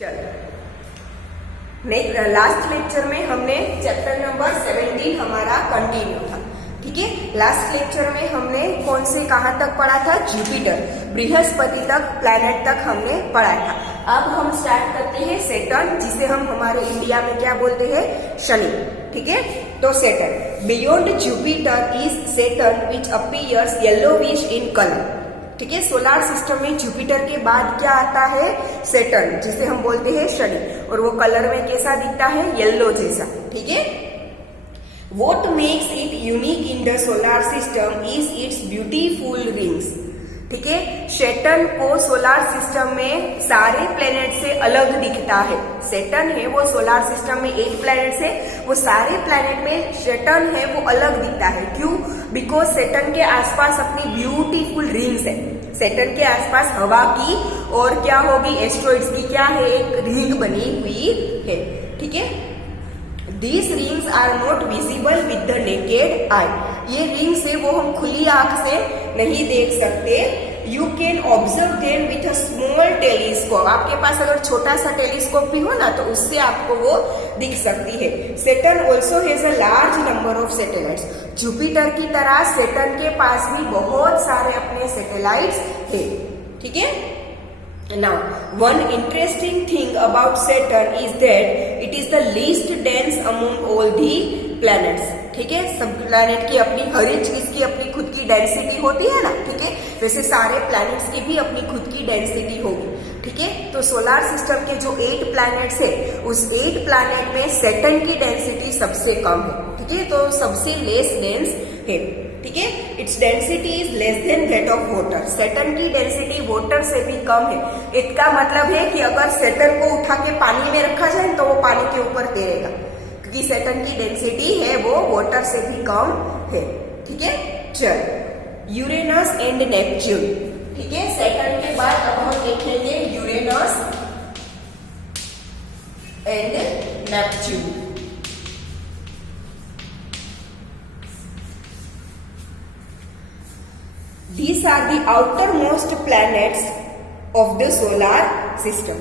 चलो last lecture में हमने चैप्टर नंबर 17 हमारा कंटिन्यू था। ठीक है, लास्ट लेक्चर में हमने कौन से कहाँ तक पढ़ा था? जुपिटर, बृहस्पति तक, प्लैनेट तक हमने पढ़ा था। अब हम स्टार्ट करते हैं सैटर्न, जिसे हम हमारे इंडिया में क्या बोलते हैं? शनि। ठीक है, तो Saturn, beyond Jupiter is Saturn which appears yellowish in colour. ठीक है, सोलार सिस्टम में जुपिटर के बाद क्या आता है? सैटर्न, जिसे हम बोलते हैं शनि, और वो कलर में कैसा दिखता है? येलो जैसा। ठीक है, what makes it unique in the solar system is it's beautiful rings. ठीक है, सैटर्न को सोलार सिस्टम में सारे प्लेनेट से अलग दिखता है। सैटर्न है वो सोलार सिस्टम में 8 प्लेनेट है, वो सारे प्लेनेट में सैटर्न है वो अलग दिखता है। क्यों? बिकॉज सैटर्न के आसपास अपनी ब्यूटीफुल रिंग्स है। सैटर्न के आसपास हवा की और क्या होगी? एस्ट्रॉइड्स की क्या है? एक रिंग बनी हुई है। ठीक है, These rings are not visible with the naked eye. ये रिंग्स है वो हम खुली आंख से नहीं देख सकते। You can observe them with a small telescope. आपके पास अगर छोटा सा टेलीस्कोप भी हो ना तो उससे आपको वो दिख सकती है। Saturn also has a large number of satellites. Jupiter की तरह सैटर्न के पास भी बहुत सारे अपने सैटेलाइट्स थे। ठीक है, Now, one interesting thing about Saturn is that it is the least dense among all the planets. ठीक है, सब प्लैनेट की अपनी, हर एक चीज की अपनी खुद की डेंसिटी होती है ना। ठीक है, वैसे सारे प्लैनेट्स की भी अपनी खुद की डेंसिटी होगी। ठीक है, तो सोलार सिस्टम के जो 8 प्लैनेट्स है उस 8 प्लैनेट में सैटर्न की डेंसिटी सबसे कम है। ठीक है, तो सबसे लेस डेंस है। ठीक है, its density is less than that of water. Saturn की डेंसिटी वाटर से भी कम है। इसका मतलब है कि अगर सैटर्न को उठा के पानी में रखा जाए तो वो पानी के ऊपर तैरेगा, क्योंकि सैटर्न की डेंसिटी है वो वाटर से भी कम है। ठीक है, चल यूरेनस एंड नेपच्यून। ठीक है, सैटर्न के बाद अब हम देखेंगे Uranus and Neptune. These are the outermost planets of the solar system.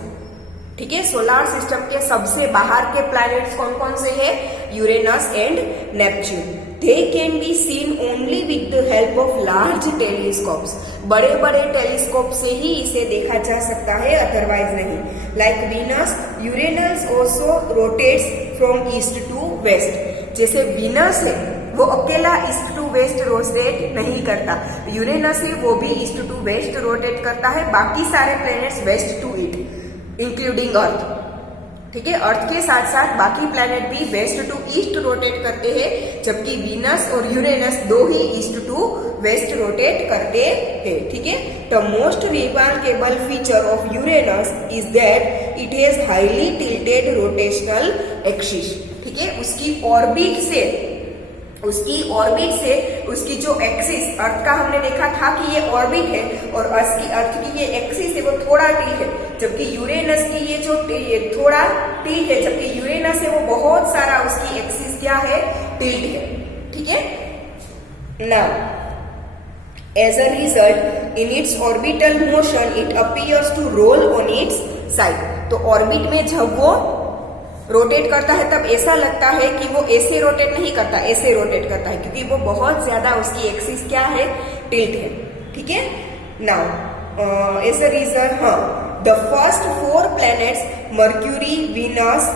ठीक है, सोलार सिस्टम के सबसे बाहर के प्लैनेट्स कौन कौन से हैं? Uranus and Neptune. They can be seen only with the help of large telescopes. बड़े बड़े टेलीस्कोप से ही इसे देखा जा सकता है, अदरवाइज नहीं। Like Venus, Uranus also rotates from east to west. जैसे वीनस है वो अकेला ईस्ट टू वेस्ट रोटेट नहीं करता, यूरेनस है वो भी ईस्ट टू वेस्ट रोटेट करता है, बाकी सारे planets west to east including earth. ठीक है, अर्थ के साथ साथ बाकी प्लैनेट भी वेस्ट टू ईस्ट रोटेट करते हैं, जबकि वीनस और यूरेनस दो ही ईस्ट टू वेस्ट रोटेट करते हैं। ठीक है, the most remarkable feature of Uranus is that it has highly tilted rotational axis. ठीक है, उसकी ऑर्बिट से उसकी जो एक्सिस, अर्थ का हमने देखा था कि ये ऑर्बिट है और अर्थ की ये एक्सिस है वो थोड़ा टिल्ट है, जबकि यूरेनस की ये जो थोड़ा टिल्ट है, जबकि यूरेनस है वो बहुत सारा उसकी एक्सिस क्या है? टिल्ट है। ठीक है, now as a result in its orbital motion it appears to roll on its side. तो ऑर्बिट में जब वो रोटेट करता है तब ऐसा लगता है कि वो ऐसे रोटेट नहीं करता, ऐसे रोटेट करता है, क्योंकि वो बहुत ज्यादा उसकी एक्सिस क्या है? टिल्ट है। ठीक है, now as a reason, the first 4 planets Mercury, Venus,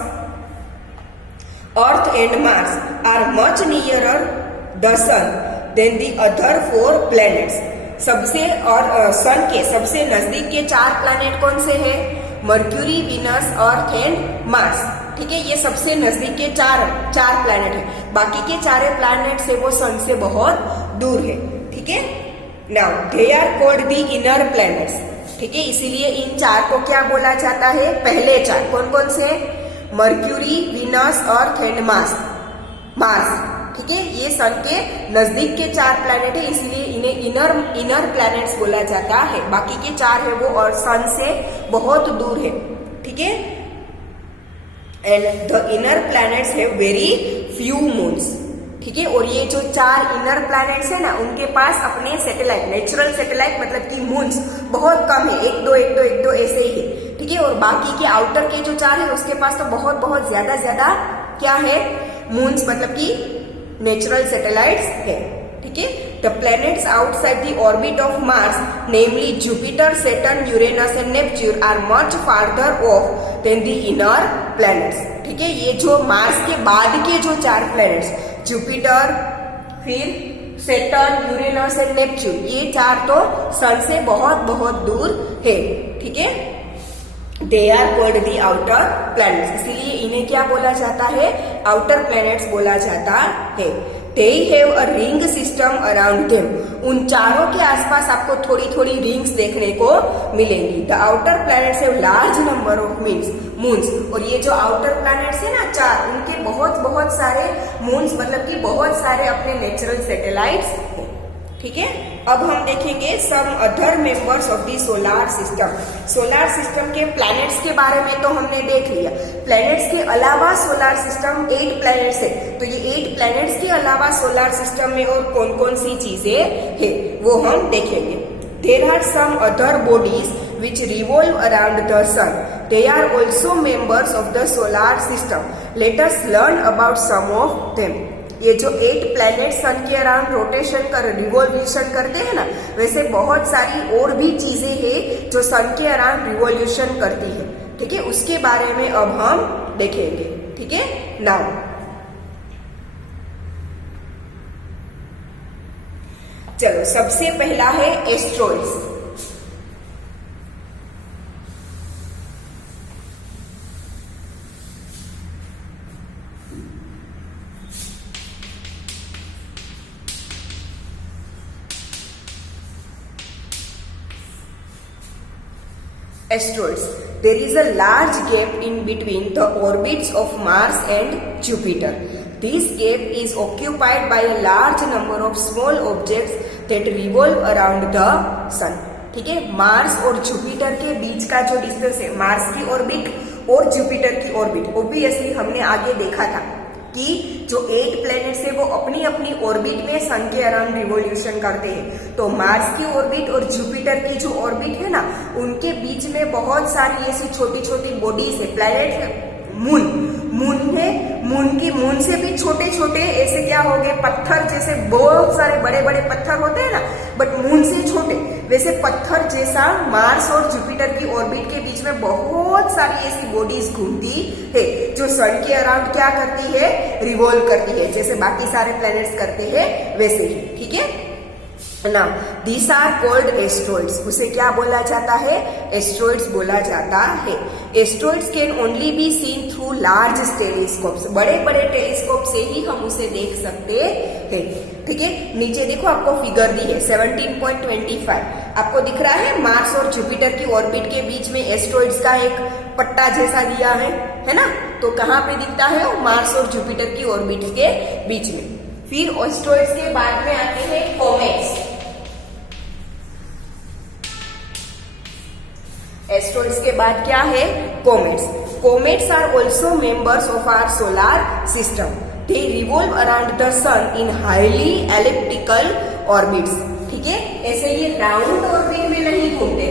Earth and Mars are much nearer the sun than the other 4 planets. सबसे और सन के सबसे नजदीक के 4 प्लैनेट कौन से हैं? Mercury, Venus, Earth and Mars. ठीक है, ये सबसे नजदीक के चार प्लैनेट है, बाकी के 4 प्लैनेट से वो सन से बहुत दूर है। ठीक है, now they are called the inner planets. ठीक है, इसीलिए इन 4 को क्या बोला जाता है? पहले 4 कौन कौन से? Mercury, Venus, Earth and Mars. ठीक है, ये सन के नजदीक के 4 प्लैनेट है, इसलिए इन्हें इनर प्लैनेट्स बोला जाता है। बाकी के 4 है वो और सन से बहुत दूर है। ठीक है, and the inner planets have very few moons. ठीक है, और ये जो 4 इनर प्लैनेट्स है ना उनके पास अपने सैटेलाइट, नेचुरल सैटेलाइट मतलब कि मून्स बहुत कम है, 1 2 1 2 1 2 ऐसे ही है। ठीक है। और बाकी के आउटर के जो 4 है उसके पास तो बहुत बहुत ज्यादा क्या है, मून्स मतलब कि नेचुरल सैटेलाइट्स है, ठीक है। The planets outside the orbit of Mars namely Jupiter, Saturn, Uranus and Neptune are much farther off than the inner planets, ठीक है। ये जो मार्स के बाद के जो 4 प्लैनेट्स, जुपिटर, फिर सैटर्न, यूरेनस एंड नेपच्यून, ये 4 तो सन से बहुत बहुत दूर है, ठीक है। They are called the outer planets, इसीलिए इन्हें क्या बोला जाता है, आउटर प्लैनेट्स बोला जाता है। They have a ring system around them, उन चारों के आसपास आपको थोड़ी थोड़ी रिंग्स देखने को मिलेंगी। The outer planets have large number of moons, और ये जो आउटर प्लैनेट्स है ना 4, उनके बहुत सारे मून्स मतलब कि बहुत सारे अपने नेचुरल सैटेलाइट्स हैं, ठीक है। अब हम देखेंगे some other members of the solar system. Solar system के प्लैनेट्स के बारे में तो हमने देख लिया। प्लैनेट्स के अलावा सोलार सिस्टम 8 प्लैनेट्स है, तो ये 8 प्लैनेट्स के अलावा सोलार सिस्टम में और कौन कौन सी चीजें है वो हम देखेंगे। There are some other bodies which revolve around the sun. They are also members of the solar system. Let us learn about some of them. ये जो 8 प्लैनेट सन के अराउंड रिवोल्यूशन करते हैं ना, वैसे बहुत सारी और भी चीजें हैं जो सन के अराउंड रिवोल्यूशन करती है, ठीक है। उसके बारे में अब हम देखेंगे, ठीक है। नाउ चलो, सबसे पहला है asteroids. Asteroids. There is a large gap in between the orbits of Mars and Jupiter. This gap is occupied by a large number of small objects that revolve around the sun. ठीक है, Mars और Jupiter के बीच का जो distance है, Mars की orbit और Jupiter की ऑर्बिट, ऑब्वियसली हमने आगे देखा था कि जो 8 प्लैनेट्स है वो अपनी अपनी ऑर्बिट में सन के अराउंड रिवोल्यूशन करते हैं। तो मार्स की ऑर्बिट और जुपिटर की जो ऑर्बिट है ना, उनके बीच में बहुत सारी ऐसी छोटी छोटी बॉडीज है, प्लैनेट है, मून है, मून से भी छोटे छोटे ऐसे क्या हो गए, पत्थर जैसे बहुत सारे बड़े बड़े पत्थर होते हैं ना, बट मून से छोटे, वैसे पत्थर जैसा मार्स और जुपिटर की ऑर्बिट के बीच में बहुत सारी ऐसी बॉडीज घूमती है जो सन के अराउंड क्या करती है, रिवॉल्व करती है, जैसे बाकी सारे प्लैनेट्स करते हैं वैसे ही, ठीक है ना। दीज आर कॉल्ड एस्ट्रॉइड्स, उसे क्या बोला जाता है, एस्ट्रॉइड्स बोला जाता है। Asteroids can only be seen through large telescopes, बड़े बड़े टेलीस्कोप से ही हम उसे देख सकते हैं, ठीक है। नीचे देखो आपको फिगर दी है 17.25, आपको दिख रहा है मार्स और जुपिटर की ऑर्बिट के बीच में एस्ट्रॉइड्स का एक पट्टा जैसा दिया है ना। तो कहाँ पे दिखता है वो, मार्स और जुपिटर की ऑर्बिट के बीच में। फिर एस्ट्रॉइड्स के बाद में आते हैं कॉमेट्स। एस्ट्रॉइड्स के बाद क्या है, comets. Comets are also members of our solar system. They revolve around the sun in highly elliptical orbits, ठीक है। ऐसे ये राउंड ऑर्बिट में नहीं घूमते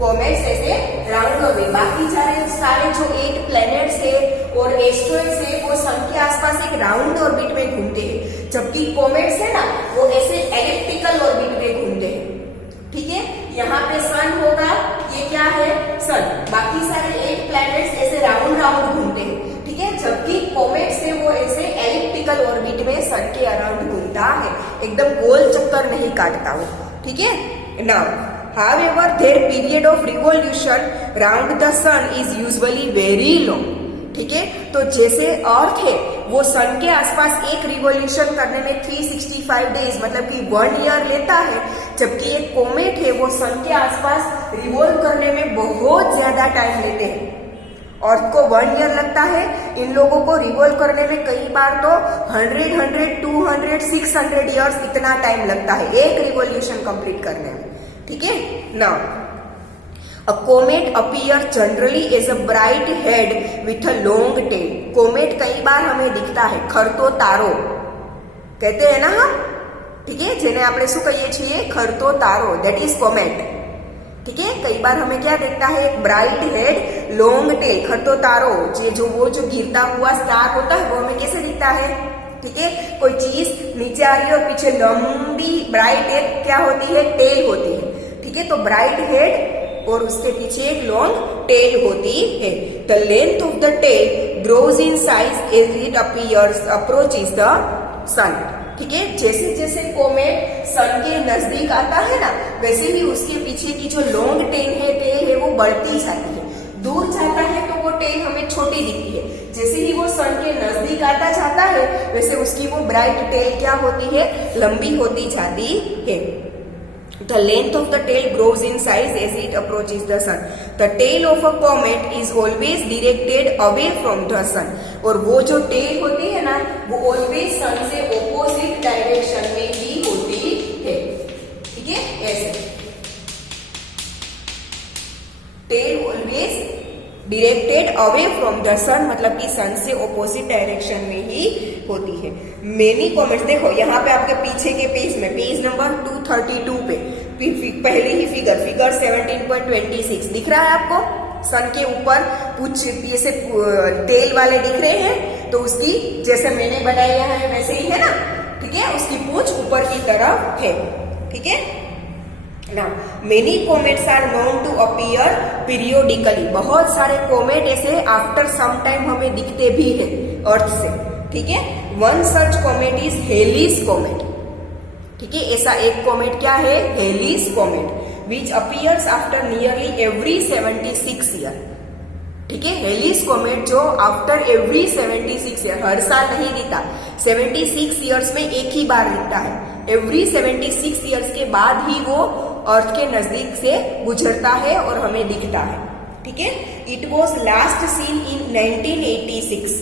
कॉमेट्स ऐसे राउंड ऑर्बिट, बाकी सारे जो 8 प्लैनेट्स है और एस्ट्रॉइड्स है वो सन के आसपास एक राउंड ऑर्बिट में घूमते हैं, जबकि कॉमेट्स है ना वो ऐसे एलिप्टिकल ऑर्बिट में घूमते हैं, ठीक है। यहाँ पे सन होगा, ये क्या है, सन, बाकी सारे 8 प्लैनेट्स ऐसे राउंड घूमते हैं, ठीक है, जबकि कॉमेट्स है वो ऐसे एलिप्टिकल ऑर्बिट में सन के अराउंड घूमता है, एकदम गोल चक्कर नहीं काटता वो, ठीक है। Now however their period of revolution round the sun is usually very long, ठीक है। तो जैसे अर्थ है वो सन के आसपास एक रिवॉल्यूशन करने में 365 डेज मतलब कि 1 ईयर लेता है, जबकि एक कोमेट है वो सन के आसपास रिवॉल्व करने में बहुत ज्यादा टाइम लेते हैं। अर्थ को 1 ईयर लगता है, इन लोगों को रिवॉल्व करने में कई बार तो 100, 200, 600 ईयर्स इतना टाइम लगता है एक रिवॉल्यूशन कंप्लीट करने में, ठीक है। Now A comet appears generally as a bright head with a long tail. Comet कई बार हमें दिखता है, खरतो तारो कहते हैं ना हम, ठीक है, જેને આપણે શું કહીએ છીએ, ખરતો તારો, that is comet, ठीक है। कई बार हमें क्या दिखता है, एक ब्राइट हेड लॉन्ग टेल, खरतो तारो, वो जो गिरता हुआ स्टार होता है वो हमें कैसे दिखता है, ठीक है। कोई चीज नीचे आ रही है और पीछे लंबी ब्राइट एक क्या होती है, टेल होती है, ठीक है। तो ब्राइट हेड और उसके पीछे एक लॉन्ग टेल होती है। The length of the tail grows in size as it approaches the sun, ठीक है। जैसे जैसे कोमेट सन के नजदीक आता है ना, वैसे ही उसके पीछे की जो लॉन्ग टेल है वो बढ़ती जाती है। दूर जाता है तो वो टेल हमें छोटी दिखती है, जैसे ही वो सन के नजदीक आता जाता है वैसे उसकी वो ब्राइट टेल क्या होती है, लंबी होती जाती है। The length of the tail grows in size as it approaches the sun. The tail of a comet is always directed away from the sun. और वो जो टेल होती है ना, वो ऑलवेज सन से ऑपोजिट डायरेक्शन में ही होती है, ठीक है। ऐसे tail always directed away from the sun, मतलब कि सन से ऑपोजिट डायरेक्शन में ही होती है। मेनी कॉमेट्स, देखो यहाँ पे आपके पीछे के पेज में, पेज नंबर 232 पे पहले ही फिगर 17.26 दिख रहा है आपको। सन के ऊपर कुछ ऐसे टेल वाले दिख रहे हैं, तो उसकी जैसे मैंने बनाया है वैसे ही है ना, ठीक है। उसकी पूंछ ऊपर की तरफ है, ठीक है। Now, many comets are known to appear periodically. बहुत सारे कोमेट ऐसे आफ्टर सम टाइम हमें दिखते भी हैं अर्थ से, ठीक है। One such comet is Halley's comet, ठीक है। ऐसा एक कोमेट क्या है, Halley's comet, which appears after nearly every 76 year, ठीक है। हेलिस कोमेट जो आफ्टर एवरी 76 ईयर, हर साल नहीं दिखता, 76 ईयर्स में एक ही बार दिखता है। एवरी 76 ईयर्स के बाद ही वो अर्थ के नजदीक से गुजरता है और हमें दिखता है, ठीक है। It was last seen in 1986,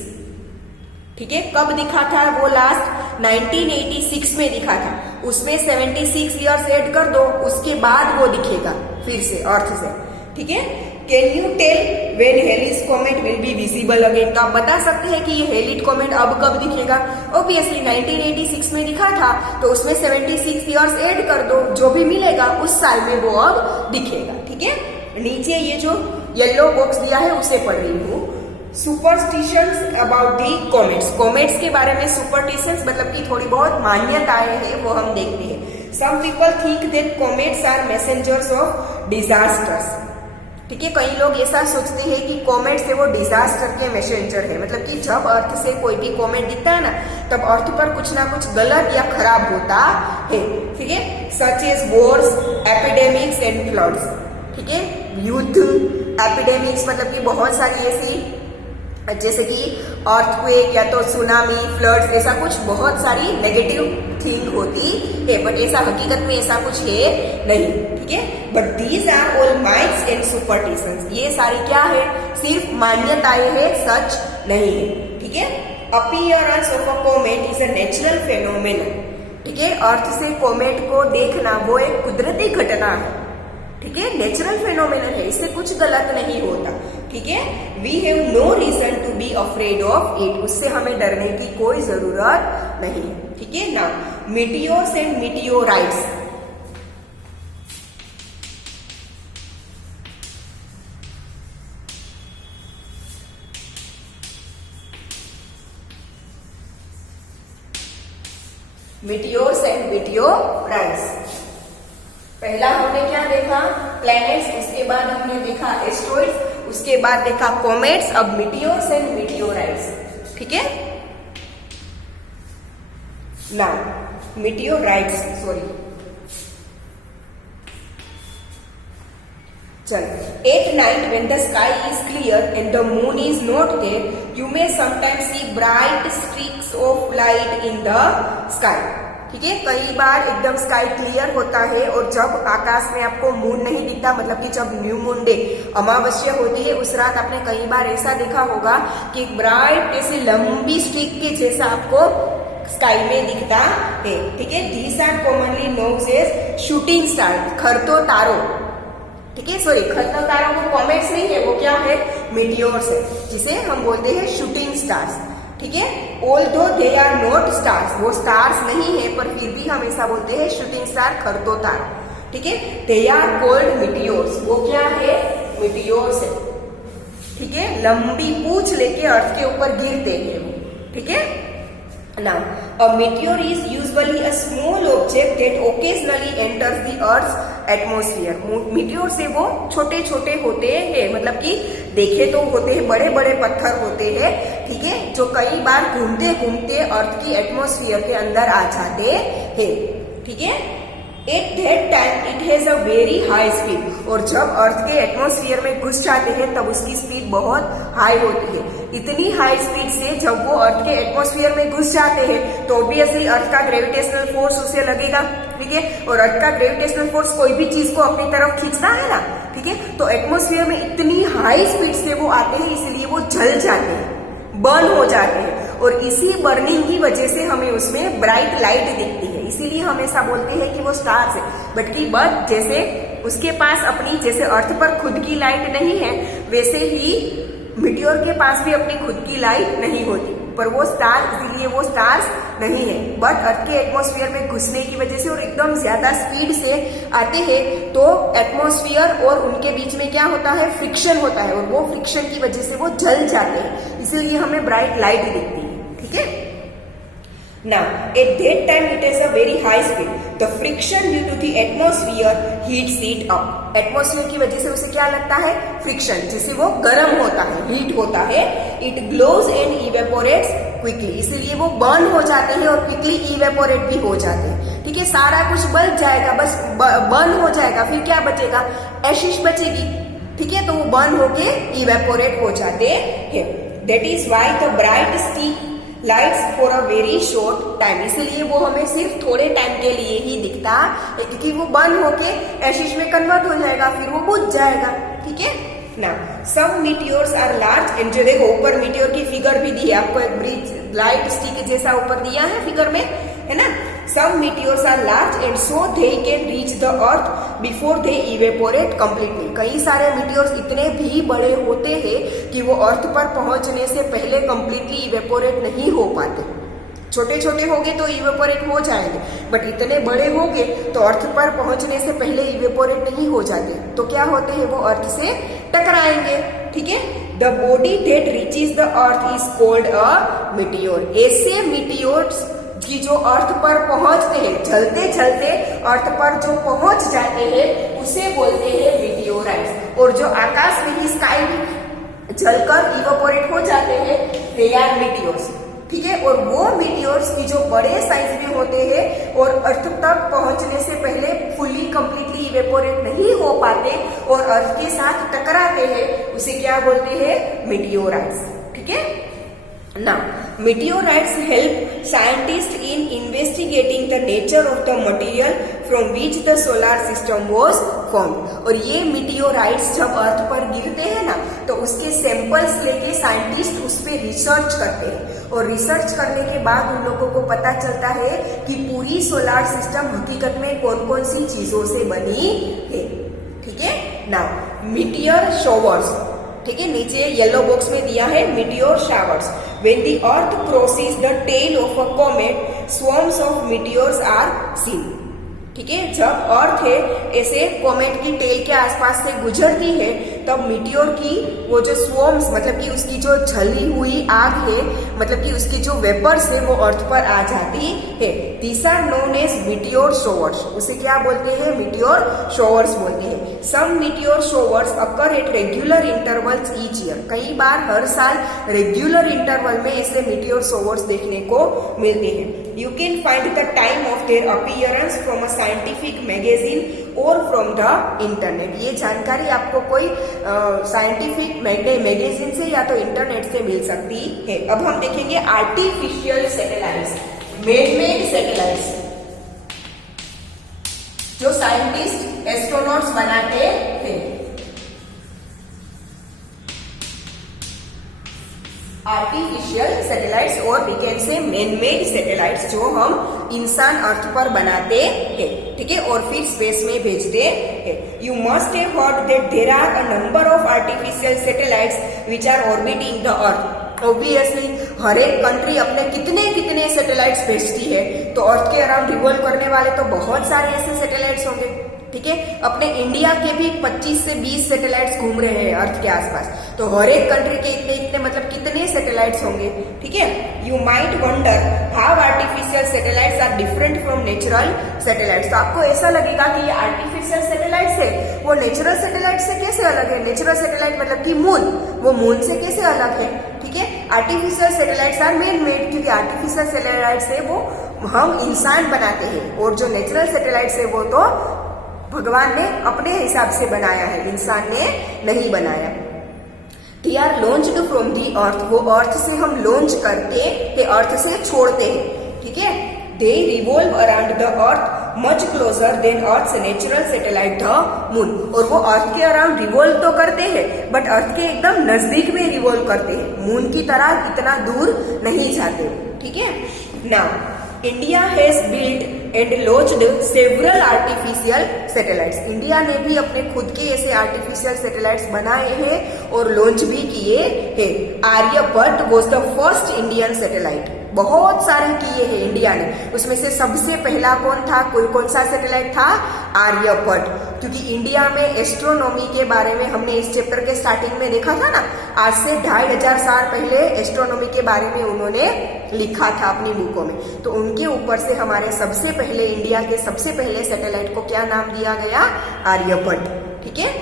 ठीक है। कब दिखा था वो लास्ट, 1986 में दिखा था। उसमें 76 ईयर्स ऐड कर दो, उसके बाद वो दिखेगा फिर से अर्थ से, ठीक है। Can you tell when Halley's comet will be visible again, तो आप बता सकते हैं कि ये हेलिड कॉमेट अब कब दिखेगा। ऑब्वियसली 1986 में दिखा था, तो उसमें 76 ईयर्स ऐड कर दो, जो भी मिलेगा उस साल में वो अब दिखेगा, ठीक है। नीचे ये जो येलो बॉक्स दिया है उसे पढ़ रही हूँ। Superstitions about the comets, comets के बारे में सुपरस्टिशंस मतलब कि थोड़ी बहुत मान्यताएं हैं वो हम देखते हैं। Some people think that comets are messengers of disasters, ठीक है। कई लोग ऐसा सोचते हैं कि कॉमेट से वो डिजास्टर के मैसेंजर है, मतलब कि जब अर्थ से कोई भी कॉमेट दिखता है ना, तब अर्थ पर कुछ ना कुछ गलत या खराब होता है, ठीक है। Such as wars, epidemics and floods, ठीक है। युद्ध, एपिडेमिक्स मतलब कि बहुत सारी ऐसी, जैसे कि अर्थक्वेक या तो सुनामी, फ्लड्स, ऐसा कुछ बहुत सारी नेगेटिव थिंग होती है, बट ऐसा हकीकत में ऐसा कुछ है नहीं, ठीक है। But these are all myths and superstitions, ये सारी क्या है, सिर्फ मान्यताएं है, सच नहीं है, ठीक है। Appearance of a comet is a natural phenomenon, ठीक है। अर्थ से कोमेट को देखना वो एक कुदरती घटना है, ठीक है, नेचुरल फेनोमेनन है, इससे कुछ गलत नहीं होता, ठीक है। We have no reason to be afraid of it, उससे हमें डरने की कोई जरूरत नहीं, ठीक है। Now meteors and meteorites, meteors and meteorites. पहला हमने क्या देखा, प्लैनेट्स, उसके बाद हमने देखा एस्ट्रॉइड्स, उसके बाद देखा कॉमेट्स, अब मीटियोर्स एंड मीटियोराइट्स, ठीक है। नाउ मीटियोराइट्स, सॉरी, चल। At night when the sky is clear and the moon is not there, you may sometimes see bright streaks of light in the sky, ठीक है। कई बार एकदम sky clear होता है और जब आकाश में आपको मून नहीं दिखता, मतलब कि जब न्यू मून डे, अमावस्या होती है, उस रात आपने कई बार ऐसा देखा होगा कि ब्राइट ऐसी लंबी स्ट्रिक के जैसा आपको स्काई में दिखता है, ठीक है। These are commonly known as shooting star, खरतो तारो, ठीक है। सॉरी, खरतो तारों को कॉमेट्स नहीं है, वो क्या है, मीटियोर्स है, जिसे हम बोलते हैं शूटिंग स्टार्स, ठीक है। Although they are not stars, वो स्टार्स नहीं है, पर फिर भी हम ऐसा बोलते हैं शूटिंग स्टार, खरतो तारा, ठीक है, दे आर कॉल्ड मीटियोर्स। वो क्या है? मीटियोर्स है। ठीक है, लंबी पूंछ लेके अर्थ के ऊपर गिरते हैं वो। ठीक है, now a meteor is usually a small object that occasionally enters the earth's atmosphere। Meteor से वो छोटे छोटे होते हैं, मतलब कि देखे तो होते हैं बड़े बड़े पत्थर होते हैं, ठीक है, जो कई बार घूमते घूमते अर्थ की एटमॉस्फेयर के अंदर आ जाते हैं। ठीक है, at that time it has a very high speed. और जब अर्थ के एटमॉस्फेयर में घुस जाते हैं तब उसकी स्पीड बहुत हाई होती है। इतनी हाई स्पीड से जब वो अर्थ के एटमॉस्फेयर में घुस जाते हैं तो ऑब्वियसली अर्थ का ग्रेविटेशनल फोर्स उसे लगेगा। ठीक है, और अर्थ का ग्रेविटेशनल फोर्स कोई भी चीज को अपनी तरफ खींचता है ना। ठीक है, तो एटमॉस्फेयर में इतनी हाई स्पीड से वो आते हैं, इसलिए वो जल जाते हैं, बर्न हो जाते हैं। और इसी बर्निंग की वजह से हमें उसमें ब्राइट लाइट दिखती है। इसीलिए हमेशा बोलते हैं कि वो स्टार्स है। बट जैसे उसके पास अपनी, जैसे अर्थ पर खुद की लाइट नहीं है, वैसे ही मीटियोर के पास भी अपनी खुद की लाइट नहीं होती, पर वो स्टार, इसीलिए वो स्टार्स नहीं है। बट अर्थ के एटमॉस्फेयर में घुसने की वजह से और एकदम ज्यादा स्पीड से आते हैं तो एटमॉस्फेयर और उनके बीच में क्या होता है? फ्रिक्शन होता है, और वो फ्रिक्शन की वजह से वो जल जाते हैं, इसीलिए हमें ब्राइट लाइट दिखती है। ठीक है, now at that time it has a very high speed, the friction due to the atmosphere heats it up। Atmosphere की वजह से उसे क्या लगता है? फ्रिक्शन, जिससे वो गर्म होता है, हीट होता है। It glows and evaporates quickly, इसीलिए वो बर्न हो जाते हैं और क्विकली इवेपोरेट भी हो जाते हैं। ठीक है, सारा कुछ बच जाएगा, बस बर्न हो जाएगा, फिर क्या बचेगा? एशिश बचेगी। ठीक है, तो वो बर्न होके इवेपोरेट हो जाते हैं। That is why the bright stick lights for a very short time, इसलिए वो हमें सिर्फ थोड़े टाइम के लिए ही दिखता है, क्योंकि वो बर्न होके एशिश में कन्वर्ट हो जाएगा, फिर वो बुझ जाएगा। ठीक है, ना some meteors are large and, जो देखो ऊपर मीटियोर की फिगर भी दी है आपको, एक ब्रिज लाइट स्टिक जैसा ऊपर दिया है फिगर में, है ना। Some meteors are large and so they can reach the earth before they evaporate completely. कई सारे मीटियोर्स इतने भी बड़े होते हैं कि वो अर्थ पर पहुंचने से पहले कंप्लीटली इवेपोरेट नहीं हो पाते। छोटे छोटे होंगे तो इवेपोरेट हो जाएंगे, बट इतने बड़े होंगे तो अर्थ पर पहुंचने से पहले इवेपोरेट नहीं हो जाते, तो क्या होते हैं? वो अर्थ से टकराएंगे। ठीक है, the body that reaches the earth is called a meteor. ऐसे मीटियोर्स कि जो अर्थ पर पहुंचते हैं, चलते चलते अर्थ पर जो पहुंच जाते हैं उसे बोलते हैं मीटियोराइट्स। और जो आकाश में ही स्काई में जलकर इवेपोरेट हो जाते हैं, दे आर मीटियोर्स। ठीक है, और वो मीटियोर्स की जो बड़े साइज में होते हैं और अर्थ तक पहुंचने से पहले फुली कंप्लीटली इवेपोरेट नहीं हो पाते और अर्थ के साथ टकराते हैं, उसे क्या बोलते हैं? मीटियोराइट्स। ठीक है, now meteorites help scientists in investigating the nature of the material from which the solar system was formed। और ये meteorites जब अर्थ पर गिरते हैं ना, तो उसके सैंपल्स लेके साइंटिस्ट उस पर रिसर्च करते हैं, और रिसर्च करने के बाद उन लोगों को पता चलता है कि पूरी सोलार सिस्टम हकीकत में कौन कौन सी चीजों से बनी है। ठीक है, नाउ मीटियर शॉवर्स, ठीक है, नीचे येलो बॉक्स में दिया है meteor showers. When the earth crosses the tail of a comet, swarms of meteors are seen. ठीक है, जब अर्थ है ऐसे कॉमेट की टेल के आसपास से गुजरती है, तब मीटियोर की वो जो स्वॉर्म्स, मतलब कि उसकी जो जली हुई आग है, मतलब कि उसकी जो वेपर्स है, वो अर्थ पर आ जाती है। These are known as meteor showers. उसे क्या बोलते हैं? मीटियोर शॉवर्स बोलते हैं। Some meteor showers occur at regular intervals each year. कई बार हर साल रेगुलर इंटरवल में ऐसे मीटियोर शॉवर्स देखने को मिलते हैं। You can find the time of their appearance from a scientific magazine or from the internet। ये जानकारी आपको कोई साइंटिफिक मैगजीन से या तो इंटरनेट से मिल सकती है। अब हम देखेंगे आर्टिफिशियल सैटेलाइट्स, मैन-मेड सैटेलाइट्स, जो साइंटिस्ट एस्ट्रोनॉट्स बनाते हैं। आर्टिफिशियल सैटेलाइट्स और we can say man made satellites, जो हम इंसान अर्थ पर बनाते हैं। ठीक है, और फिर स्पेस में भेजते हैं। You must have heard that there are a number of artificial satellites which are orbiting the earth. Obviously हर एक कंट्री अपने कितने कितने सैटेलाइट्स भेजती है, तो अर्थ के अराउंड रिवॉल्व करने वाले तो बहुत सारे ऐसे सैटेलाइट्स होंगे। ठीक है। अपने इंडिया के भी 25 से 20 सैटेलाइट्स घूम रहे हैं अर्थ के आसपास। तो हर एक कंट्री के इतने इतने मतलब कितने सैटेलाइट्स होंगे, ठीक है। You might wonder how artificial satellites are different from natural satellites. तो आपको ऐसा लगेगा कि ये आर्टिफिशियल सैटेलाइट्स है वो नेचुरल सैटेलाइट से कैसे अलग है। नेचुरल सैटेलाइट मतलब कि मून, वो मून से कैसे अलग है, ठीक है। Artificial satellites are man made, क्योंकि आर्टिफिशियल सैटेलाइट्स है वो हम इंसान बनाते हैं, और जो नेचुरल सैटेलाइट्स है वो तो भगवान ने अपने हिसाब से बनाया है, इंसान ने नहीं बनाया। They are launched from the earth, वो अर्थ से हम लॉन्च करते हैं, अर्थ से छोड़ते हैं, ठीक है। दे revolve around the earth much closer then earth natural satellite the moon. और वो अर्थ के अराउंड रिवॉल्व तो करते हैं बट अर्थ के एकदम नजदीक में रिवॉल्व करते हैं, मून की तरह इतना दूर नहीं जाते, ठीक है। Now India has built and launched several artificial satellites. India ने भी अपने खुद के ऐसे आर्टिफिशियल सैटेलाइट्स बनाए हैं और लॉन्च भी किए हैं। Aryabhata was the first Indian satellite, बहुत सारे किए हैं इंडिया ने, उसमें से सबसे पहला कौन था, कौन सा सैटेलाइट था, आर्यभट्ट। क्योंकि इंडिया में एस्ट्रोनॉमी के बारे में हमने इस चैप्टर के स्टार्टिंग में देखा था ना, आज से 2500 साल पहले एस्ट्रोनॉमी के बारे में उन्होंने लिखा था अपनी बुकों में। तो उनके ऊपर से हमारे सबसे पहले इंडिया के सबसे पहले सैटेलाइट को क्या नाम दिया गया, आर्यभट्ट, ठीक है।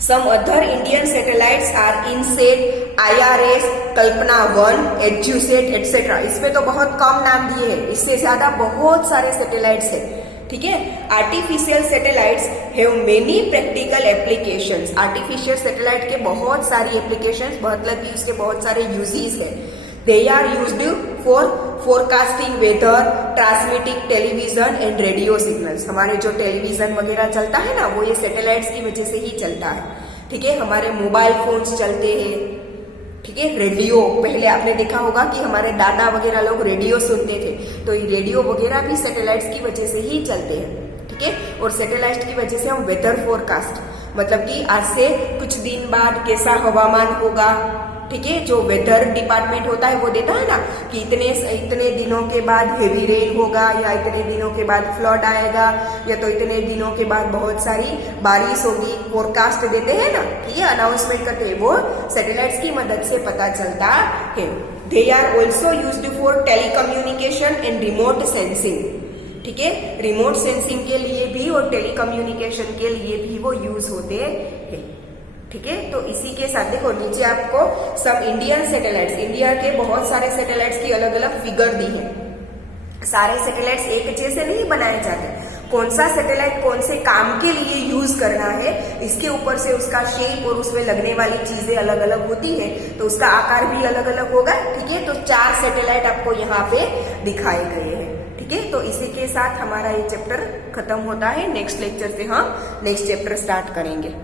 Some other Indian satellites are INSAT, IRS, Kalpana 1, EDUSAT, etc. इसमें तो बहुत कम नाम दिए हैं, इससे ज्यादा बहुत सारे सैटेलाइट्स हैं, ठीक है। Artificial satellites have many practical applications. Artificial satellite के बहुत सारी एप्लीकेशंस, मतलब कि उसके बहुत सारे यूजेस है। They are used for forecasting weather, transmitting television and radio signals. हमारे जो टेलीविजन वगैरह चलता है ना, वो ये सैटेलाइट्स की वजह से ही चलता है, ठीक है। हमारे मोबाइल फोन्स चलते हैं, ठीक है। रेडियो, पहले आपने देखा होगा कि हमारे दादा वगैरह लोग रेडियो सुनते थे, तो ये रेडियो वगैरह भी सैटेलाइट्स की वजह से ही चलते हैं, ठीक है। और सैटेलाइट्स की वजह से हम वेदर फोरकास्ट, मतलब कि आज से कुछ दिन बाद कैसा हवामान होगा, ठीक है। जो वेदर डिपार्टमेंट होता है वो देता है ना कि इतने दिनों के बाद हेवी रेन होगा, या इतने दिनों के बाद फ्लड आएगा, या तो इतने दिनों के बाद बहुत सारी बारिश होगी, फोरकास्ट देते हैं ना, ठीक है, अनाउंसमेंट करते हैं, वो सैटेलाइट्स की मदद से पता चलता है। They are also used for telecommunication and remote sensing, ठीक है। रिमोट सेंसिंग के लिए भी और टेलीकम्युनिकेशन के लिए भी वो यूज होते हैं, ठीक है। तो इसी के साथ देखो नीचे आपको सब इंडियन सैटेलाइट्स, इंडिया के बहुत सारे सैटेलाइट्स की अलग अलग फिगर दी है। सारे सैटेलाइट्स एक जैसे नहीं बनाए जाते, कौन सा सैटेलाइट कौन से काम के लिए यूज करना है, इसके ऊपर से उसका शेप और उसमें लगने वाली चीजें अलग अलग होती है, तो उसका आकार भी अलग अलग होगा, ठीक है। तो 4 सैटेलाइट आपको यहाँ पे दिखाए गए हैं, ठीक है। तो इसी के साथ हमारा ये चैप्टर खत्म होता है। नेक्स्ट लेक्चर से हम नेक्स्ट चैप्टर स्टार्ट करेंगे।